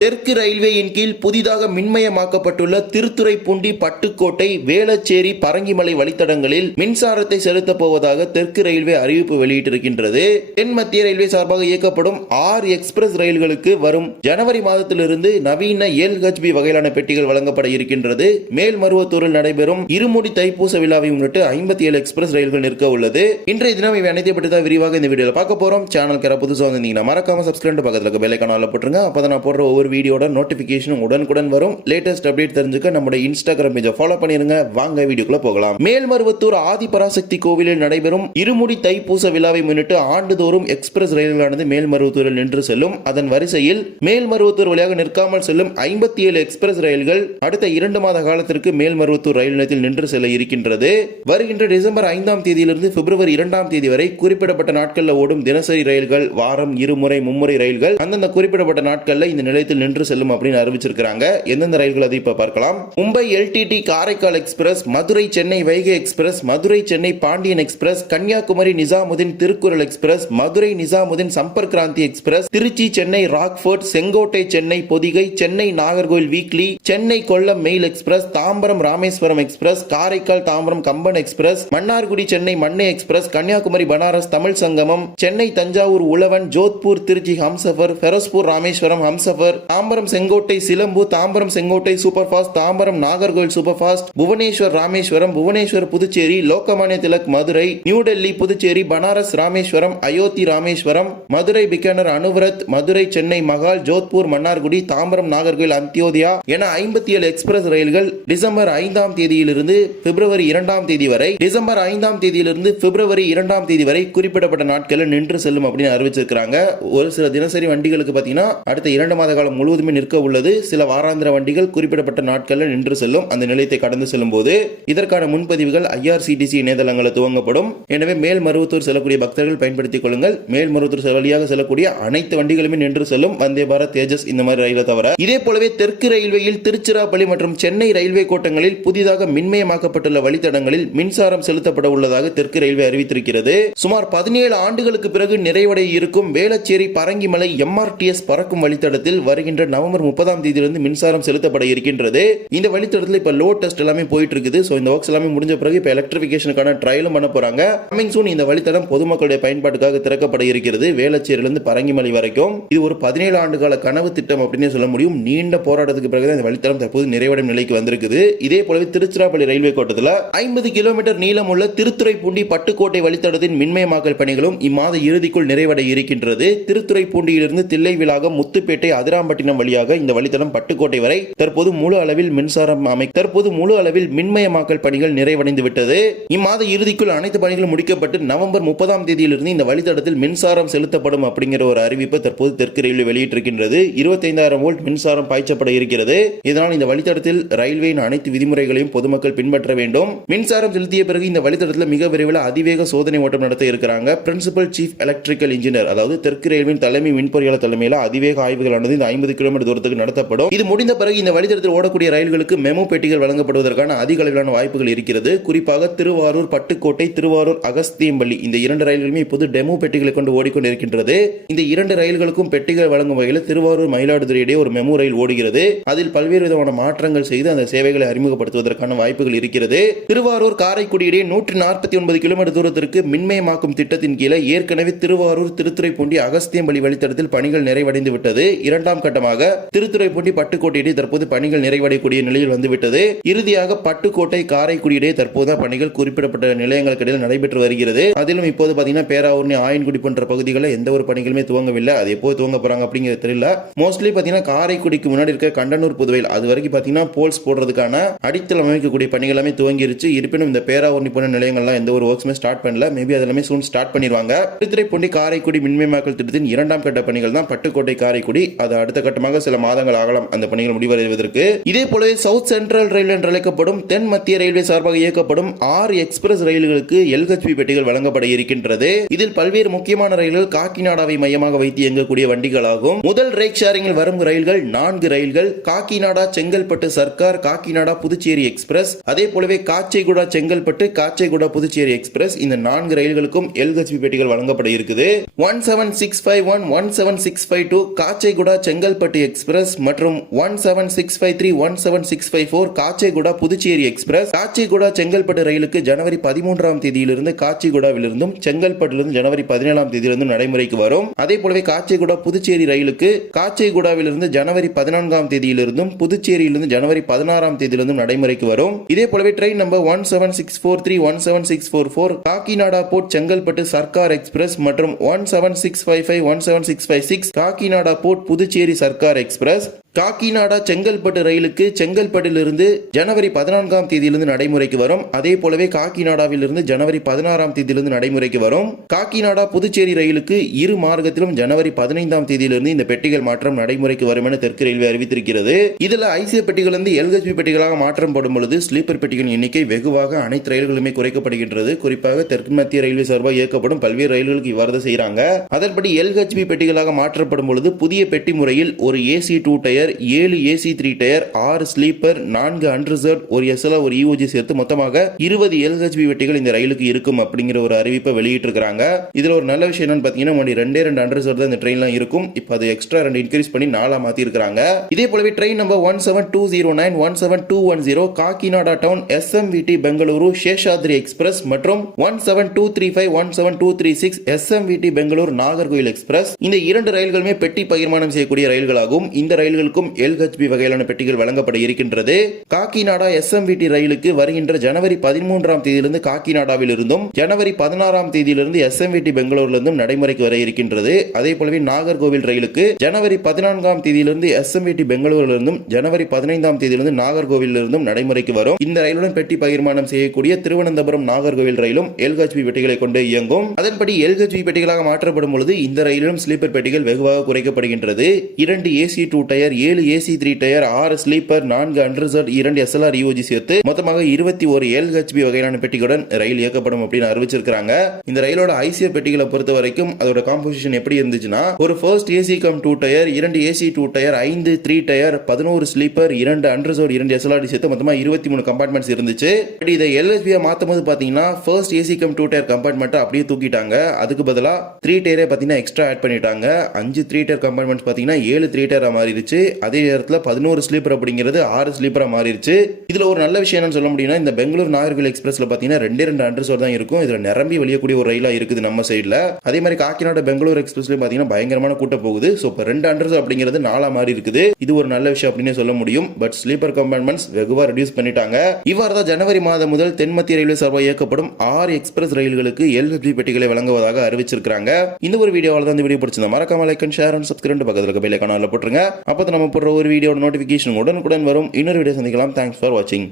தெற்கு ரயில்வேயின் கீழ் புதிதாக மின்மயமாக்கப்பட்டுள்ள திருத்துறைப்பூண்டி, பட்டுக்கோட்டை, வேளச்சேரி, பரங்கிமலை வழித்தடங்களில் மின்சாரத்தை செலுத்தப் போவதாக தெற்கு ரயில்வே அறிவிப்பு வெளியிட்டிருக்கின்றது. தென் மத்திய ரயில்வே சார்பாக இயக்கப்படும் 6 எக்ஸ்பிரஸ் ரயில்களுக்கு வரும் ஜனவரி மாதத்திலிருந்து நவீன LHB வகையிலான பெட்டிகள் வழங்கப்பட இருக்கின்றது. மேல்மருவத்தூரில் நடைபெறும் இருமுடி தைப்பூச விழாவை முன்னிட்டு 57 எக்ஸ்பிரஸ் ரயில்கள் நிற்க உள்ளது. இன்றைய தினம் இவை அனைத்தை பற்றி தான் விரிவாக இந்த வீடியோல பார்க்க போறோம். சேனலுக்கு புதுசாக வந்தீங்கன்னா மறக்காம சப்ஸ்கிரைப் பக்கத்துல இருக்க பெல் ஐகானை போட்டுருங்க. அப்பதான் நான் போடுற ஒவ்வொரு வீடியோட நோட்டிபிகேஷன் உடனுக்குடன் வரும். லேட்டஸ்ட் அப்டேட் தெரிஞ்சுக்க நம்முடைய இன்ஸ்டாகிராம் பேஜை ஃபாலோ பண்ணிருங்க. வாங்க வீடியோக்குள்ள போகலாம். மேல்மருவத்தூர் ஆதிபராசக்தி கோவிலில் நடைபெறும் இருமுடி தைப்பூச விழாவை முன்னிட்டு ஆண்டுதோறும் எக்ஸ்பிரஸ் ரயில்களானது மேல்மருவத்தூரில் நின்று செல்லும். அதன் வரிசையில் மேல்மருவத்தூர் வழியாக நிற்காமல் செல்லும் 57 எக்ஸ்பிரஸ் ரயில்கள் அடுத்த 2 மாத காலத்திற்கு மேல்மருவத்தூர் ரயில் நிலையத்தில் நின்று செல்ல இருக்கின்றது. வருகின்ற டிசம்பர் 5ஆம் தேதியிலிருந்து பிப்ரவரி 2ஆம் தேதி வரை குறிப்பிடப்பட்ட நாட்களில் ஓடும் தினசரி ரயில்கள், வாரம் 2 முறை 3 முறை ரயில்கள் அந்தந்த குறிப்பிடப்பட்ட நாட்களில் இந்த நிலையத்தில் நின்று செல்லும் அப்படின்னு அறிவிச்சிருக்காங்க. எந்தெந்த ரயில்கள் அதை இப்ப பார்க்கலாம். Mumbai LTT Karaikal Express, Madurai Chennai Vaigai Express, Madurai Chennai Pandian Express, Kanyakumari Nizamuddin Thirukkural Express, Madurai Nizamuddin Sampark Kranti Express, Tiruchi Chennai Rockfort, Sengottai Chennai Pothigai, Chennai Nagercoil Weekly, Chennai Kollam Mail Express, Tambaram Rameswaram Express, Karaikal Tambaram Kamban Express, Mannargudi Chennai Mannai Express, Kanyakumari Banaras Tamil சங்கமம், சென்னை தஞ்சாவூர் உழவன், Jodhpur Trichy Humsafar, Ferozepur Rameswaram Humsafar, Tambaram Sengottai Silambu, Tambaram Sengottai super fast, Tambaram Nagercoil super fast, Bhubaneswar Rameswaram, Bhubaneswar Puducherry, Lokmanya Tilak Madurai, New Delhi Puducherry, Banaras Rameswaram, Ayodhya Rameswaram, Madurai Bikaner Anuvrat, Madurai Chennai Mahal, Jodhpur Mannargudi, Tambaram Nagercoil Antyodaya என 57 எக்ஸ்பிரஸ் ரயில்கள் டிசம்பர் 5ஆம் தேதியிலிருந்து பிப்ரவரி 2ஆம் தேதி வரை குறிப்பிடப்பட்ட நாட்களில் நின்று செல்லும் அப்படின்னு அறிவிச்சிருக்காங்க. ஒரு சில தினசரி வண்டிகளுக்கு பாத்தீங்கன்னா அடுத்த 2 மாத காலம் முழுவதுமே நிற்க உள்ளது. சில வாராந்திர வண்டிகள் குறிப்பிடப்பட்ட நாட்களில் நின்று செல்லும். அந்த நிலையத்தை கடந்து செல்லும் போது இதற்கான முன்பதிவுகள் IRCTC இணையதளங்களில் துவங்கப்படும். எனவே மேல்மருவத்தூர் செல்லக்கூடிய பக்தர்கள் பயன்படுத்திக் கொள்ளுங்கள். மேல்மருவத்தூர் வழியாக செல்லக்கூடிய அனைத்து வண்டிகளுமே நின்று செல்லும். வந்தே பாரத், தேஜஸ் இந்த மாதிரி ரயிலை தவிர. இதே போலவே தெற்கு ரயில்வேயில் திருச்சிராப்பள்ளி மற்றும் சென்னை ரயில்வே கோட்டங்களில் புதிதாக மின்மயமாக்கப்பட்டுள்ள வழித்தடங்களில் மின்சாரம் செலுத்தப்பட உள்ளதாக தெற்கு ரயில்வே அறிவித்திருக்கிறது. சுமார் 17 ஆண்டுகளுக்கு பிறகு நிறைவடைய இருக்கும் வேளச்சேரி பரங்கிமலை MRTS பறக்கும் வழித்தடத்தில் வருகின்ற நவம்பர் 30ஆம் தேதியிலிருந்து மின்சாரம் செலுத்தப்பட இருக்கின்றது. இந்த வழித்தடத்தில் இப்ப லோட் டெஸ்ட் எல்லாமே போயிட்டு இருக்குது. சோ இந்த ஒர்க்ஸ் எல்லாமே முடிஞ்ச பிறகு இப்ப எலக்ட்ரிஃபிகேஷனுக்கான ட்ரையலும் பண்ண போறாங்க. கமிங் சூன் இந்த வழித்தடம் பொதுமக்களுடைய பயன்பாட்டுக்காக திறக்கப்பட இருக்கிறது. வேளச்சேரியிலிருந்து பரங்கிமலை வரைக்கும் இது ஒரு 17 ஆண்டு கால கனவு திட்டம் அப்படின்னு சொல்ல முடியும். நீண்ட போராட்டத்துக்கு பிறகு இந்த வழித்தடம் தற்போது நிறைவடையும் நிலைக்கு வந்திருக்குது. இதே போலவே திருச்சிராப்பள்ளி ரயில்வே கோட்டத்தில் 50 கிலோமீட்டர் நீளமுள்ள திருத்துறைப்பூண்டி பட்டுக்கோட்டை வழித்தடத்தின் மின்மயமாக்கல் பணிகளும் இம்மாத இறுதிக்குள் நிறைவடைய இருக்கின்றது. திருத்துறைப்பூண்டியிலிருந்து தில்லைவிளாகம், முத்துப்பேட்டை, அதிராம்பட்டினம் வழியாக இந்த வழித்தடம் பட்டுக்கோட்டை வரை தற்போது முழு அளவில் மின்மயமாக்கல் பணிகள் நிறைவடைந்து விட்டது. இம்மாத இறுதிக்குள் அனைத்து பணிகளும் முடிக்கப்பட்டு நவம்பர் 30ஆம் தேதியிலிருந்து இந்த வழித்தடத்தில் மின்சாரம் செலுத்தப்படும் அப்படிங்கிற ஒரு அறிவிப்பை தற்போது தெற்கு ரயில்வே வெளியிட்டிருக்கின்றது. 25,000 வோல்ட் மின்சாரம் பாய்ச்சப்பட இருக்கிறது. இதனால் இந்த வழித்தடத்தில் ரயில்வேயின் அனைத்து விதிமுறைகளையும் பொதுமக்கள் பின்பற்ற வேண்டும். மின்சாரம் செலுத்திய பிறகு இந்த வழித்தடத்தில் மிக விரைவில் அதிவேக சோதனை ஓட்டம் நடத்த இருக்கிறாங்க. பிரின்சிபல் சீஃப் எலக்ட்ரிக்கல் இன்ஜினியர், அதாவது தெற்கு ரயில்வேயின் தலைமை மின்பொறியாளர் தலைமையில் அதிவேக ஆய்வுகளானது இந்த 50 கிலோமீட்டர் தூரத்துக்கு நடத்தப்படும். இது முடிந்த பிறகு இந்த வழித்தடத்தில் ஓடக்கூடிய ரயில்களுக்கு மெமோ பெட்டிகள் வழங்கப்படுவதற்கான அதிக அளவிலான வாய்ப்புகள் இருக்கிறது. குறிப்பாக திருவாரூர் பட்டுக்கோட்டை, திருவாரூர் அகஸ்தியம்பள்ளி இந்த 2 ரயில்களுமே இப்போது டெமோ பெட்டிகளை கொண்டு ஓடிக்கொண்டிருக்கின்றது. இந்த 2 ரயில்களுக்கும் பெட்டிகள் வழங்கும் வகையில் திருவாரூர் மயிலாடுதுறை இடையே ஒரு மெமோ ரயில் ஓடுகிறது. அதில் பல்வேறு விதமான மாற்றங்கள் செய்து அந்த சேவைகளை அறிமுகப்படுத்துவதற்கான வாய்ப்புகள் இருக்கிறது. திருவாரூர் காரைக்குடி இடையே 149 கிலோமீட்டர் தூரத்திற்கு மின்மயமாக்கும் திட்டத்தின் கீழே ஏற்கனவே திருவாரூர் திருத்துறைப்பூண்டி அகஸ்தியம்பள்ளி வழித்தடத்தில் பணிகள் நிறைவடைந்து விட்டது. 2ஆம் கட்டமாக திருத்துறைப்பூண்டி பட்டுக்கோட்டை இடையே தற்போது பணிகள் நிறைவடையக்கூடிய நிலையில் வந்துவிட்டது. இறுதியாக பட்டுக்கோட்டை காரைக்குடி இடையே தற்போது பணிகள் குறிப்பிடப்பட்ட நிலையங்களுக்கு இடையில் நடைபெற்று வருகிறது. அதிலும் இப்போது பாத்தீங்கன்னா பேராவூர்ணி, ஆயன்குடி போன்ற பகுதிகளில் எந்த ஒரு பணிகளுமே துவங்கவில்லை. அது எப்போது துவங்க போறாங்க அப்படிங்கிறது தெரியல. மோஸ்ட்லி பாத்தீங்கன்னா காரைக்குடிக்கு முன்னாடி இருக்க கண்டனூர் புதுவையில் அது வரைக்கும் பாத்தீங்கன்னா போல்ஸ் போடுறதுக்கான அடித்தளம் அமைக்கக்கூடிய பணிகள் எல்லாமே துவங்கிருச்சு. இருப்பினும் இந்த பேராவூர்ணி போன்ற நிலையங்கள்லாம் எந்த ஒரு ஒர்க்ஸுமே ஸ்டார்ட் பண்ணல. மேபி அதெல்லாமே சூன் ஸ்டார்ட் பண்ணிடுவாங்க. திருத்துறைப்பூண்டி காரைக்குடி மின்மயமாக்கல் திட்டத்தின் 2ஆம் கட்ட பணிகள் தான் பட்டுக்கோட்டை காரைக்குடி. அது அடுத்த கட்டமாக சில மாதங்கள் ஆகலாம் அந்த பணிகள் முடிவடைவதற்கு. இதே போலவே சவுத் சென்ட்ரல் ரயில் என்று அழைக்கப்படும் தென் மத்திய ரயில்வே சார்பாக இயக்கப்படும் 6 எக்ஸ்பிரஸ் ரயில்களுக்கு LHB பெட்டிகள் வழங்கப்பட இருக்கின்றது. இதில் பல்வேறு முக்கியமான ரயில்கள் காக்கிநாடாவை மையமாக வைத்து இயங்கக்கூடிய வண்டிகளாகும். முதல் ரேக் ஷேரிங்கில் வரும் ரயில்கள் 4 ரயில்கள் காக்கிநாடா செங்கல்பட்டு சர்க்கார், காக்கிநாடா புதுச்சேரி எக்ஸ்பிரஸ், அதே போலவே காச்சைகுடா செங்கல்பட்டு, காச்சைகுடா புதுச்சேரி எக்ஸ்பிரஸ். இந்த 4 ரயில்களுக்கும் LHB பெட்டிகள் வழங்கப்பட இருக்குது. 17651, 17652 காச்சைகுடா செங்கல் செங்கல்பட்டு எக்ஸ்பிரஸ் மற்றும் 17653 17654 காச்சேகுடா புதுச்சேரி எக்ஸ்பிரஸ் காச்சேகுடா செங்கல்பட்டு ரயிலுக்கு ஜனவரி 13ஆம் தேதியிலிருந்து காச்சிகுடாவிலிருந்தும் செங்கல்பட்டிலிருந்து ஜனவரி 17ஆம் தேதியிலிருந்து நடைமுறைக்கு வரும். அதே போலவே காச்சேகுடா புதுச்சேரி ரயிலுக்கு காச்சேகுடாவிலிருந்து ஜனவரி 14ஆம் தேதியிலிருந்தும் புதுச்சேரியிலிருந்து ஜனவரி 16ஆம் தேதியிலிருந்தும் நடைமுறைக்கு வரும். இதே போலவே train number 17643 17644 Kakinada Port Chengalpattu Circar Express மற்றும் 17655 17656 காக்கிநாடா போர்ட் புதுச்சேரி சர்க்கார் எக்ஸ்பிரஸ் காக்கிநாடா செங்கல்பட்டு ரயிலுக்கு செங்கல்பட்டிலிருந்து ஜனவரி 14ஆம் தேதியிலிருந்து நடைமுறைக்கு வரும். அதே போலவே காக்கிநாடாவிலிருந்து ஜனவரி 16ஆம் தேதியிலிருந்து நடைமுறைக்கு வரும். காக்கிநாடா புதுச்சேரி ரயிலுக்கு இரு மார்க்கத்திலும் ஜனவரி 15ஆம் தேதியிலிருந்து இந்த பெட்டிகள் மாற்றம் நடைமுறைக்கு வரும் என தெற்கு ரயில்வே அறிவித்திருக்கிறது. இதுல ஐசிஎ பெட்டிகள் எல்ஹெச்பி பெட்டிகளாக மாற்றப்படும் பொழுது ஸ்லீப்பர் பெட்டிகளின் எண்ணிக்கை வெகுவாக அனைத்து ரயில்களுமே குறைக்கப்படுகின்றது. குறிப்பாக தெற்கு மத்திய ரயில்வே சார்பாக இயக்கப்படும் பல்வேறு ரயில்களுக்கு இவ்வாறு செய்யறாங்க. அதன்படி எல்ஹெச்பி பெட்டிகளாக மாற்றப்படும் பொழுது புதிய பெட்டி முறையில் ஒரு AC 2 tier 7 AC 3 tier 6 sleeper 4 unreserved ஒரு எஸ்எல்ஆர் ஒரு இஓஜி சேர்த்து மொத்தமாக 20 எல்ஹெச்பி பெட்டிகள் இந்த ரயிலுக்கு இருக்கும் அப்படிங்கிற ஒரு அறிவிப்பை வெளியிட்டு இருக்காங்க. இதுல ஒரு நல்ல விஷயம் என்னன்னு பாத்தீங்கன்னா முன்னாடி 2 அன்ரிசர்வ் தான் இந்த ட்ரெயின்ல இருக்கும். இப்போ அது எக்ஸ்ட்ரா 2 இன்க்ரீஸ் பண்ணி 4 மாத்தி இருக்காங்க. இதே போலவே train number 17209 17210 Kakinada Town SMVT Bengaluru Seshadri Express மற்றும் 17235 17236 எஸ்எம்விடி பெங்களூர் நாகர்கோயில் எக்ஸ்பிரஸ் இந்த 2 ரயில்களுமே பெட்டி பகிர்மானம் செய்யக்கூடிய ரயில்களாகும். இந்த ரயில்களுக்கும் எல்ஹெச்பி வகையிலான பெட்டிகள் வழங்கப்பட இருக்கின்றது. காக்கிநாடா எஸ்எம்விடி ரயிலுக்கு வருகின்ற ஜனவரி 13ஆம் தேதியிலிருந்து காக்கிநாடாவில் இருந்தும் ஜனவரி 16ஆம் தேதியிலிருந்து எஸ்எம்விடி பெங்களூரிலிருந்தும் நடைமுறைக்கு வர இருக்கின்றது. அதே போலவே நாகர்கோவில் ரயிலுக்கு ஜனவரி 14ஆம் தேதியிலிருந்து எஸ்எம்விடி பெங்களூரிலிருந்தும் ஜனவரி 15ஆம் தேதியிலிருந்து நாகர்கோவிலிருந்தும் நடைமுறைக்கு வரும். இந்த ரயிலுடன் பெட்டி பகிர்மானம் செய்யக்கூடிய திருவனந்தபுரம் நாகர்கோவில் ரயிலும் எல்ஹெச்பி பெட்டிகளை கொண்டு இயங்கும். அதன்படி எல்ஹெச்பி பெட்டிகளாக மாற்றப்படும் பொழுது இந்த ரயிலும் ஸ்லீப்பர் பெட்டிகள் வெகுவாக குறைக்கப்படுகின்றது. 2 AC 2 tier 7 AC 3 tier 6 sleeper 4 unreserved 2 SLR EOG சேர்த்து மொத்தமாக 21 எல்ஹெச்பி வகையிலான பெட்டிகளுடன் ரயில் இயக்கப்படும் அப்படின்னு அறிவிச்சிருக்காங்க. இந்த ரயிலோட ஐசிஎ பெட்டிகளை பொறுத்த வரைக்கும் அதோட காம்போசிஷன் எப்படி இருந்துச்சுன்னா ஒரு first AC cum 2 tier 2 AC 2 tier 5 3 tier 11 sleeper 2 unreserved 2 SLR சேர்த்து மொத்தமா 23 கம்பார்ட்மெண்ட்ஸ் இருந்துச்சு. இதை எல்ஹெச்பியா மாத்தும் போது பாத்தீங்கன்னா first AC cum 2 tier compartment அப்படியே தூக்கிட்டாங்க. அதுக்கு பதிலா 3 டயரே பாத்தீங்கன்னா எக்ஸ்ட்ரா ஆட் பண்ணிட்டாங்க. 5 3 டயர் கம்பார்ட்மெண்ட்ஸ் பாத்தீங்கன்னா 7 3 டயரா மாறிடுச்சு. அதே நேரத்தில் 11 ஸ்லீப்பர் அப்படிங்கிறது 6 ஸ்லீப்பரா மாறிடுச்சு. இதுல ஒரு நல்ல விஷயம் என்னன்னு சொல்ல முடியும்னா இந்த பெங்களூர் நாகர்கோவில் எக்ஸ்பிரஸ்ல பாத்தீங்கன்னா 2 அன்ரிசர்வ் தான் இருக்கும். இதுல நிரம்பி வெளியக்கூடிய ஒரு ரயிலா இருக்குது நம்ம சைடுல. அதே மாதிரி காக்கிநாடா பெங்களூர் எக்ஸ்பிரஸ்ல பாத்தீங்கன்னா பயங்கரமான கூட்டம் போகுது. சோ இப்போ 2 அன்ரிசர்வ் அப்படிங்கிறது 4 மாறி இருக்குது. இது ஒரு நல்ல விஷயம் அப்படின்னு சொல்ல முடியும். பட் ஸ்லீப்பர் கம்பார்ட்மெண்ட்ஸ் வெகுவா ரெடியூஸ் பண்ணிட்டாங்க. இவ்வாறு தான் ஜனவரி மாதம் முதல் தென்மத்திய ரயில்வே சார்பாக இயக்கப்படும் 6 எக்ஸ்பிரஸ் ரயில்களுக்கு எல்ஹெச்பி பெட்டிகளை வழங்குவதாக அறிவிச்சிருக்காங்க. இந்த ஒரு வீடியோவால தான் இந்த வீடியோ பிடிச்சிருந்தா மறக்காம like and share and subscribe பக்கத்துல இருக்க பெல் ஐகானை போட்டுருங்க. அப்போ நம்ம போடுற ஒரு வீடியோட நோட்டிபிகேஷன் உடனுக்குடன் வரும். இன்னொரு வீடியோ சந்திக்கலாம். தேங்க்ஸ் ஃபார் வாட்சிங்.